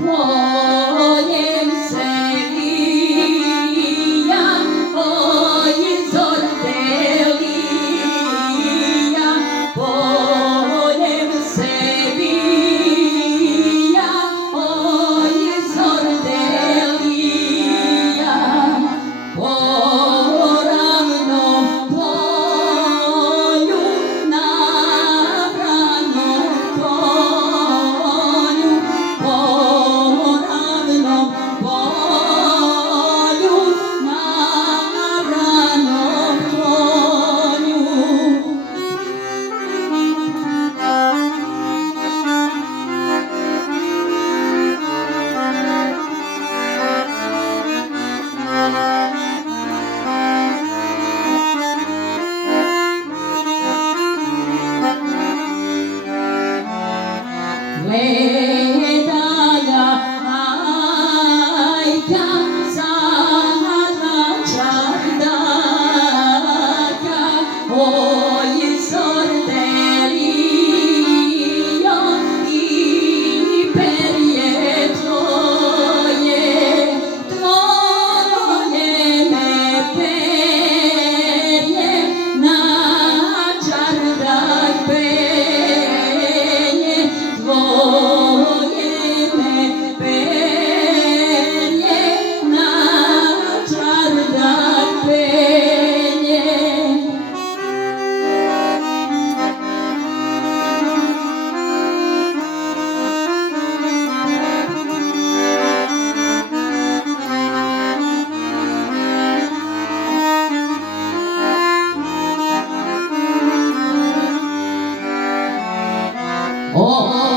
Hoy en Sevilla, hoy el sol del día. Hoy en Sevilla, hoy el sol del día. Poranno Tonju, nabrano Tonju. Poranno Tonju, nabrano Tonju. Vedaya Aika Sahara Chandaka, hoy el sol del día y perietoye, troye me perye, na chardak penye, tvoje me perje, na čardak penje. Oh